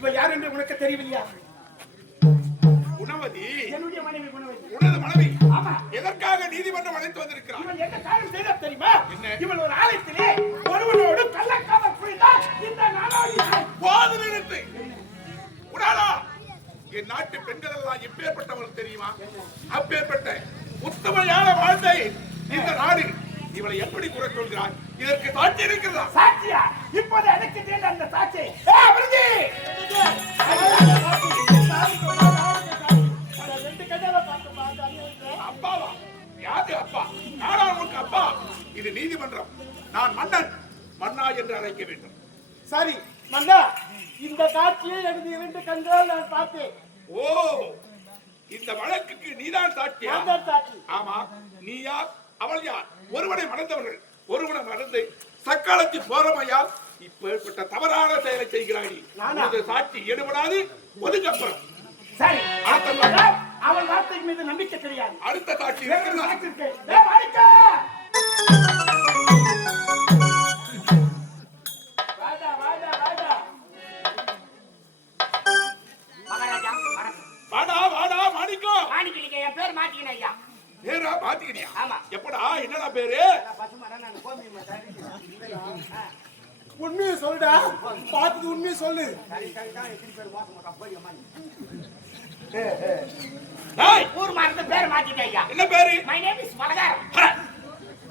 இவள் யார் என்று உனக்கு தெரியவில்லையா? குணவதி என்னுடைய மனைவி குணவதி. உனது மனைவி? ஆமா. எதற்காக நீதிமன்றம் அழைத்து வந்திருக்கிறார்? இவள் என்ன காரியம் செய்தா தெரியுமா? என்ன? இவள் ஒரு ஆலயத்திலே ஒருவனோடு கள்ளக்காதல் புரிந்தால் இந்த நாடோடி போது நிறுத்து. உடாலா, என் நாட்டு பெண்கள் எல்லாம் எப்பேற்பட்டவர்கள் தெரியுமா? அப்பேற்பட்ட உத்தமையான வாழ்க்கை இந்த நாடு. இவளை எப்படி குறை சொல்கிறாய்? இதற்கு சாட்சி இருக்கிறதா? சாட்சியா? இப்போது எனக்கு தேர்ந்த அந்த சாட்சி அப்பாவா? யாரு அப்பா? நானா உனக்கு அப்பா? இது நீதிமன்றம். நான் மன்னன். மன்னா என்று அழைக்க வேண்டும். சரி மன்னா, இந்த காட்சியை எனது 2 கண்களால் நான் பார்த்தேன். ஓ, இந்த வழக்குக்கு நீதான் சாட்சியா? சாட்சி. ஆமா. நீ யார்? அவள் யார்? ஒருவனை மணந்தவர்கள், ஒருவனை மறந்து சக்காலத்தில் போறமையால் இப்பேற்பட்ட தவறான செயலை செய்கிறாய். சாட்சி எடுபடாது. ஒதுக்கப்புறம் சரி. அவள் வார்த்தைக்கு மீது நம்பிக்கை கிடையாது. அடுத்த சாட்சி வாடா வாடா மாணிக்கம். மாணிக்கலிங்க, என் பேர் மாத்திக்கினேன் ஐயா. பேரா மாத்திக்கினியா? ஆமா. எப்படா? என்னடா பேரு? உண்மையை சொல்லுடா. பார்த்தது உண்மையை சொல்லு. ஊர் மாறத பேர் மாத்திட்டேன் ஐயா. என்ன பேரு? மை நேம் இஸ் பலகாரம்.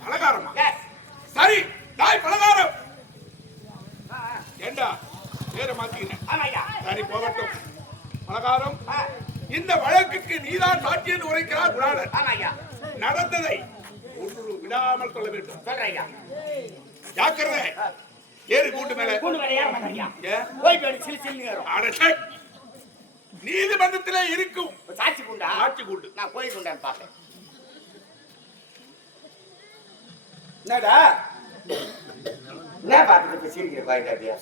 பலகாரமா? எஸ். சரி, டாய் பலகாரம். ஏண்டா பேரை மாத்திக்கினேன்? ஆமா ஐயா. சரி, போகட்டும். பலகாரம், இந்த வழக்குக்கு நீதான் சாட்சி என்று உரைக்கிறார் குணாளன். ஆமா ஐயா. நடந்ததை ஒன்று விடாமல் சொல்ல வேண்டும். சொல்றேன் ஐயா. ஜாக்கிரதை. ஏறி கூண்டு மேல. கூண்டு மேல ஏற மாட்டேன் ஐயா. போய் பேடி சிலி சிலிங்க வரும். அடச்சே. நீதிமன்றத்திலே இருக்கும் சாட்சி கூண்டா? சாட்சி கூண்டு. நான் கோயில் கூண்டான்னு பார்த்தேன். என்னடா என்ன பார்த்துட்டு சிரிக்கிற பாயிண்ட் அப்படியா?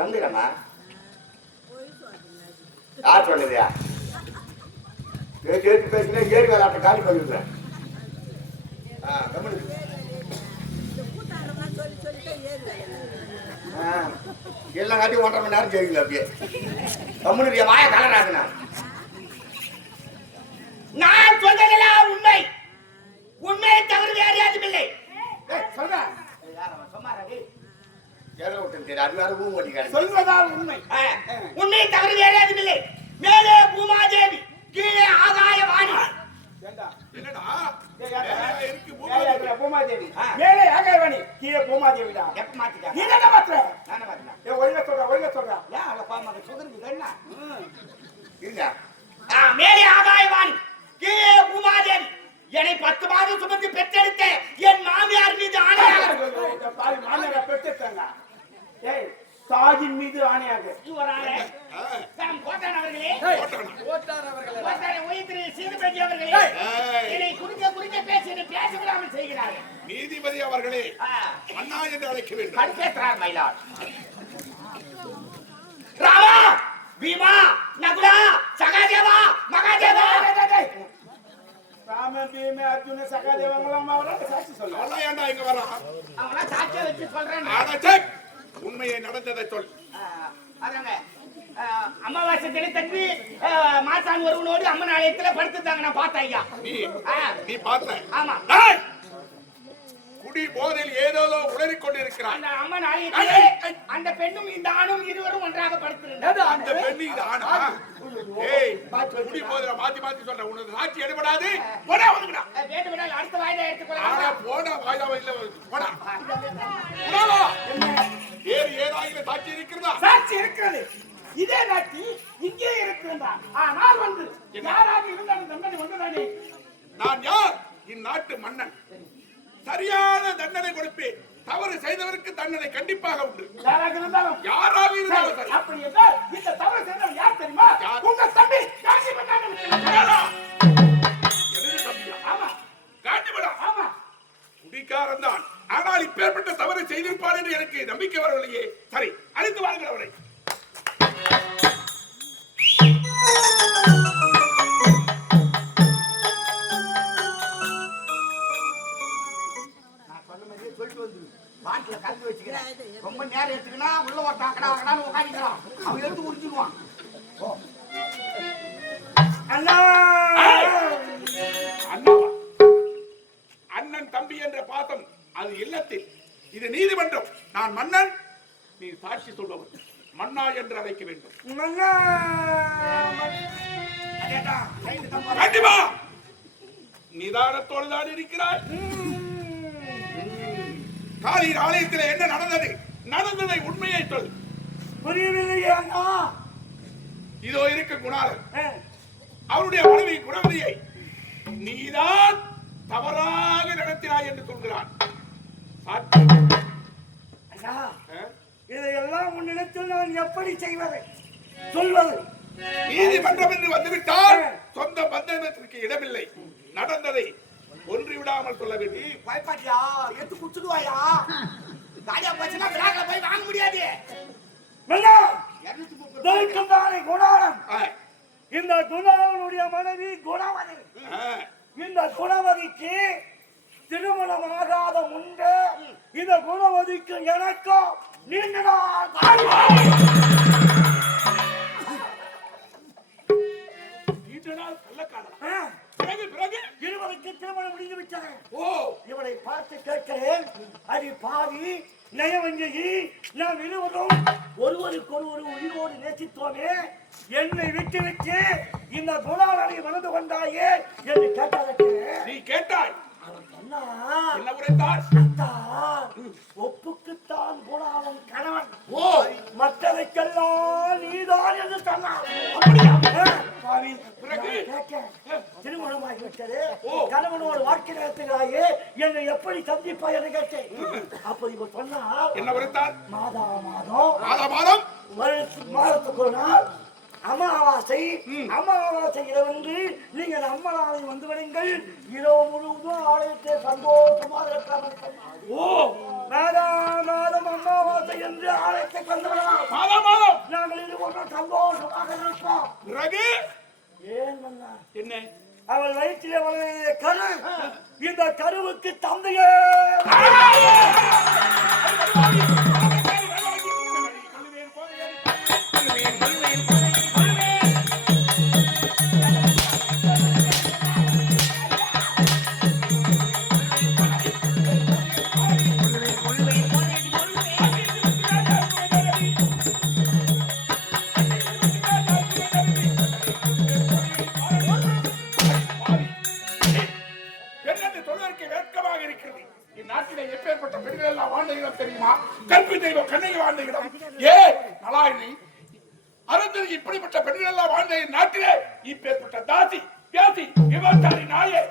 கம்பீரமா யார் சொன்னதுயா? ஏற்றி பேசினா ஏறி விளையாட்ட காலி பண்ணிடுறேன். எல்லாம் காட்டி 1.5 மணி நேரம் செய்யுங்களா? அப்படியே கம்முனுடைய மாய கலராதுனா நான் சொல்றதெல்லாம் உண்மை. உண்மையை தவிர வேறு யாரும் இல்லை. சொல்றேன். சொல்வதால் உண்மை. உண்மையை தவிர வேறு யாரும் இல்லை. மேலே பூமாதேவி, கீழே ஆகாயவாணி. என்னடா? பூமாதேவி மேலே ஆகாயவாணி, கீழே பூமாதேவிடா. எப்ப மாத்திட்டா? நீ என்ன மாத்திர? நானே மாத்தினா. ஒழுங்கா சொல்றா, ஒழுங்கா சொல்றா. ஏன் அவளை பாமாத சுகருக்கு என்ன இருங்க? மேலே ஆகாயவாணி, கீழே பூமாதேவி. என்னை 10 மாதம் சுமந்து பெற்றெடுத்த என் மாமியார் மீது ஆணையாக மாமியார் பெற்றெடுத்தாங்க. ஏய், தாயின் மீது ஆணையாக கோட்டான் அவர்களே, சீதுபதி அவர்களே, என்னை குறிக்க பேசி என்னை பேச விடாமல் செய்கிறார்கள். நீதிபதி அவர்களே, அண்ணா என்று அழைக்க வேண்டும். கடுப்பேற்றார் மயிலார். ராமா, பீமா, நகுலா, சகாதேவா, மகாதேவா. ராம, பீம, அர்ஜுன, சகாதேவங்களாம் சாட்சி சொல்ல. அவெல்லாம் ஏன்டா இங்க வர்றான்? அவங்களாம் சாட்சியை வச்சு சொல்றேன். உண்மையை நடந்ததை சொல். அதாங்க அமாவாசை தினத்தன்று மாசான் ஒருவனோடு அம்மன் ஆலயத்துல படுத்துட்டாங்க. நான் பார்த்தேன் ஐயா. நீ பார்த்த? ஆமா. குடி போதையில் ஏதோ உளறிக் கொண்டிருக்கிறான். அந்த அம்மன் ஆலயத்திலே அந்த பெண்ணும் இந்த ஆணும் இருவரும் ஒன்றாக படுத்திருந்தார். அந்த பெண்ணு இது ஆனா? ஏய், குடி போதையில மாத்தி மாத்தி சொல்ற. உனது சாட்சி எடுபடாது. போடா ஒதுங்கடா. வேண்டுமென்றால் அடுத்த வாய்தா எடுத்துக்கொள்ளலாம். ஆனா போடா, வாய்தா இல்ல. போடா. வேறு ஏதாவது சாட்சி இருக்கிறதா? சாட்சி இருக்கிறது. இதே நாட்டி இங்கே இருக்கிறதா? ஆனால் வந்து யாராக இருந்தாலும் தண்டனை வந்ததானே. நான் யார்? இந்நாட்டு மன்னன். சரியான தண்டனை கொடுப்பேன். தவறு செய்தவருக்கு தண்டனை கண்டிப்பாக உண்டு. யாராக இருந்தாலும் சரி. அப்படி என்றால் இந்த தவறு செய்தவர் யார் தெரியுமா? உங்க தம்பி காஞ்சி மன்னன். எனது தம்பியா? ஆமா. காஞ்சி மன்னன். ஆமா. குடிக்காரன் தான். ஆனால் இப்பேற்பட்ட தவறு செய்திருப்பார் என்று எனக்கு நம்பிக்கை வரவில்லையே. சரி, அழைத்து வாருங்கள் அவரை. ரொம்ப நேரம் எடுத்துக்கினா உள்ள ஒரு தாக்கடா உட்காந்துக்கலாம். அவன் எடுத்து குடிச்சிடுவான். அண்ணா அண்ணாவா? அண்ணன் தம்பி என்ற பாசம் அது இல்லத்தில், இது நீதிமன்றம். நான் மன்னன், நீ சாட்சி சொல்பவன். மன்னா என்று அழைக்க வேண்டும். மன்னா கண்டிப்பா நிதானத்தோடு தான் இருக்கிறாய். காலையில் ஆலயத்தில் என்ன நடந்தது? நடந்ததை உண்மையை சொல். புரியவில்லையே அண்ணா. இதோ இருக்க குணாளன், அவருடைய மனைவி குணவதியை நீதான் தவறாக நடத்தினாய் என்று சொல்கிறான். அண்ணா, இதையெல்லாம் உன்னிடத்தில் நான் எப்படி செய்வது, சொல்வது? நீதிமன்றம் என்று வந்துவிட்டால் சொந்த பந்தத்திற்கு இடமில்லை. நடந்ததை ஒன்றி விடாமல் சொல்ல வேண்டும். பயப்பாட்டியா, எடுத்து குடிச்சிடுவாயா? காலியா போச்சுன்னா விழாக்களை போய் வாங்க முடியாது. குணாளன், இந்த குணாளனுடைய மனைவி குணவதி. இந்த குணவதிக்கு திருமணமாகாத முன்பே இந்த குணவதிக்கு எனக்கும் நீண்ட நாள் இருவருக்கு திருமணம் முடிந்து விட்டது. இவளை பார்த்து கேட்கிறேன், அது பாவி நயவஞ்சகி, நாம் இருவரும் ஒருவருக்கொருவர் உயிரோடு நேசித்தோமே, என்னை விட்டு விட்டு இந்த குணாளனை மணந்து கொண்டாயே என்று கேட்டதற்கு நீ கேட்டாய். அவன் சொன்னா, என்ன உரைத்தார்? ஒப்புக்குத்தான் குணாளன் கணவன், மற்றதைக்கெல்லாம் நீதான் என்று சொன்னான். திருமணமாகிவிட்டது, கணவனோடு வாழ்க்கை நடத்துகிறாயே, என்னை எப்படி சந்திப்பாய் என்று கேட்டேன். அப்ப இவ சொன்னா, என்ன உரைத்தார்? மாதம் மாதத்துக்கு ஒரு நாள் அமாவாசை, அமாவாசை இரவன்று நீங்கள் அம்மனாவை வந்து விடுங்கள், இரவு முழுவதும் ஆலயத்தை சந்தோஷமாக இருக்கலாம். மாதம் அமாவாசை என்று ஆலயத்தை கொண்டு வரலாம். நாங்கள் இது போன்ற சந்தோஷமாக இருப்போம். ஏன் மன்னா? என்ன? அவள் வயிற்றிலே வளர்ந்த கரு, இந்த கருவுக்கு தந்தையே தெரியுமா? கல்வி தெய்வம் கண்ணகி வாழ்ந்த இடம். நலாயினி அருந்ததி இப்படிப்பட்ட பெண்கள் எல்லாம் வாழ்ந்த நாட்டிலே இப்பேற்பட்ட தாசி பேசி விபச்சாரி நாயே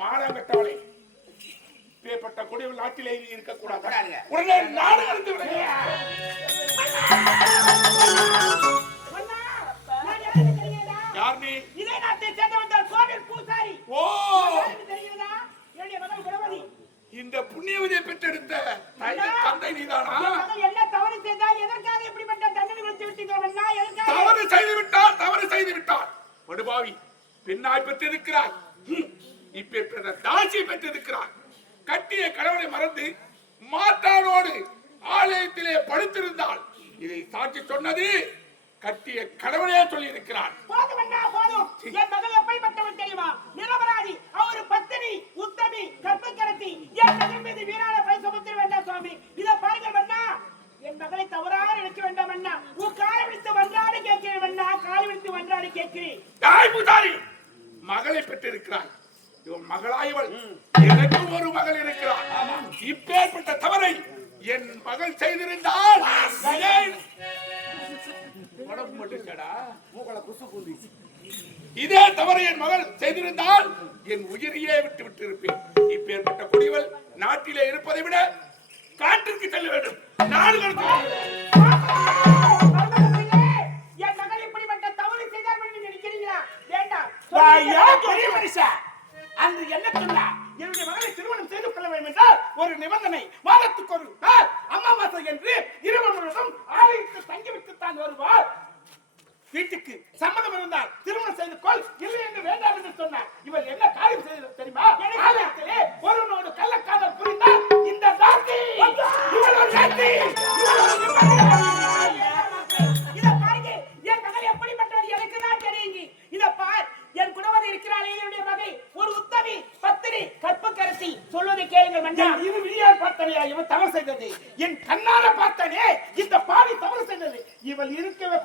மானங்கட்டவளே, இப்பேற்பட்ட குடிகள் நாட்டிலே இருக்கக்கூடாது. உடனே நாடு அழிந்து விடுங்க. யார் நீ? இதே நாட்டை சேர்ந்தவன் கோவில் பூசாரி. தெரியுதா? என்னுடைய மகள் குணவதி. இந்த புண்ணியவதியை பெற்றெடுத்த தந்தை நீதானா? என்ன தவறு செய்தால் எதற்காக இப்படிப்பட்ட தண்டனை கொடுத்து விட்டீர்கள்? தவறு செய்து விட்டார் படுபாவி. பெண்ணாய் பெற்றிருக்கிறார், இப்ப தாசியை பெற்றிருக்கிறார். கட்டிய கணவனை மறந்து மாட்டானோடு ஆலயத்திலே படுத்திருந்தால் இதை சாட்சி சொன்னது கட்டிய கணவனே சொல்லி இருக்கிறார். போதும் அண்ணா, போதும். என் மகள் எப்படிப்பட்டவள் தெரியுமா? நிரபராதி, அவரு பத்தினி, உத்தமி, கற்புக்கரசி. என் மகள் மீது வீணான பழி சுமத்திட வேண்டாம் சுவாமி. இதை பாருங்கள் அண்ணா, என் மகளை தவறாக நினைக்க வேண்டாம் அண்ணா. உன் காலை விடுத்து வந்தாடு கேட்கிறேன் அண்ணா, காலை விடுத்து வந்தாடு கேட்கிறேன். தாய் பூசாரி, மகளை பெற்றிருக்கிறாய். இவன் மகளாயவள், எனக்கும் ஒரு மகள் இருக்கிறார். இப்பேற்பட்ட தவறை என் மகள் செய்திருந்தால் இதே தவறை என் மகள் செய்திருந்தால் என் உயிரையே விட்டு விட்டு இருப்பேன். இப்பேற்பட்ட குடிகள் நாட்டிலே இருப்பதை விட காட்டிற்கு செல்ல வேண்டும். நாடு என் மகள் இப்படிப்பட்ட தவறு செய்தால் நினைக்கிறீங்களா? வேண்டாம். அன்று என்ன சொன்னா, என்னுடைய மகளை திருமணம் செய்து கொள்ள வேண்டும் என்றால் ஒரு நிபந்தனை, மாதத்துக்கு ஒரு நாள் அமாவாசை என்று இருவர் முழுவதும் ஆலயத்துக்கு தங்கிவிட்டுத்தான் வருவார். வீட்டுக்கு சம்மதம் இருந்தால் திருமணம் செய்து கொள், இல்லை என்று வேண்டாம் என்று சொன்னார். இவர் என்ன காரியம் செய்தது தெரியுமா? ஆலயத்திலே ஒருவனோடு கள்ளக்காதல் புரிந்தால் இந்த தாசி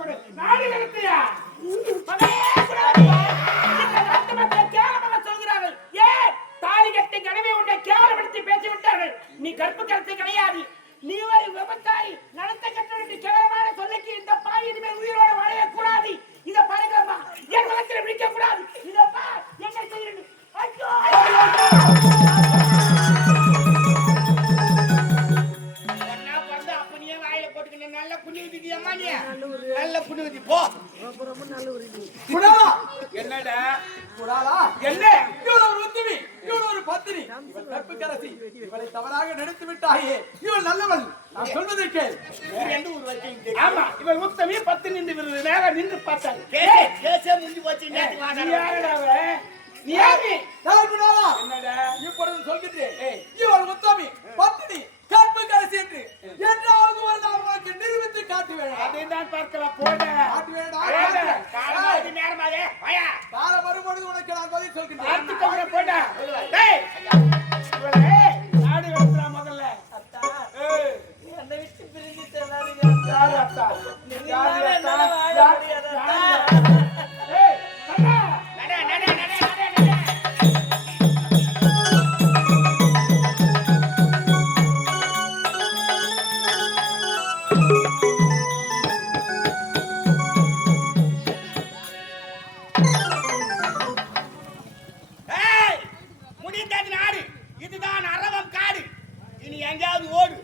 கொடு நாடு கடத்தியா மகனே குணவதியே இந்த நாட்டு மக்கள் கேவலமாக சொல்கிறார்கள் ஏன் தாலி கட்டி கடமை உன்னை கேவலப்படுத்தி பேசிவிட்டார்கள் நீ கற்பு கருத்து கிடையாது நீ ஒரு விபச்சாரி நடத்த கட்டணி கேவலமான சொல்லிக்கு இந்த பாய் இனிமேல் உயிரோடு வாழவே கூடாது இத பாருங்கம்மா என் மனத்தில் விழிக்க கூடாது இத பார் என்ன செய்யணும் ஐயோ ஒன்னா பிறந்த அப்பனியே வாயில போட்டுக்கின நல்ல புண்ணியவதி அம்மா நீ நல்ல புண்ணியவதி போ ரொம்ப நல்ல ஒரு இது. குடாலா என்னடா குடாலா என்ன இவள் ஒரு உத்தமி இவள் ஒரு பத்தினி இவள் கற்புக்கரசி இவளை தவறாக நினைத்து விட்டாயே இவள் நல்லவள் நான் சொல்வதை கேள் எந்த ஊர் வச்சீங்க ஆமா இவள் உத்தமி 10 நின்று விருது நேரா நின்று பார்த்தாங்க கேசே முடிஞ்சு போச்சு நீ யாரடா அவ நீ யாரு நான் குடாலா என்னடா இப்பொழுது சொல்கிறேன் இவள் உத்தமி பத்தினி கற்புக்கரசி என்று என்றாவது ஒரு நாள் உனக்கு நிரூபித்து காட்டுவேன் அதை தான் பார்க்கலாம் போட காட்டுவேன் காலமாவது நேரமாவே வாயா கால வரும்பொழுது உனக்கு நான் பதில் சொல்கிறேன் பார்த்துக்கோங்க போட டேய் இவளே நாடு கடத்துறா முதல்ல அத்தா என்னை விட்டு பிரிஞ்சிட்டு எல்லாரும் யாரு அத்தா யாரு அத்தா ஏய் அண்ணா நட நட நட நட நட முடிந்தது நாடு இதுதான் அரவம் காடு இனி எங்கேயாவது ஓடு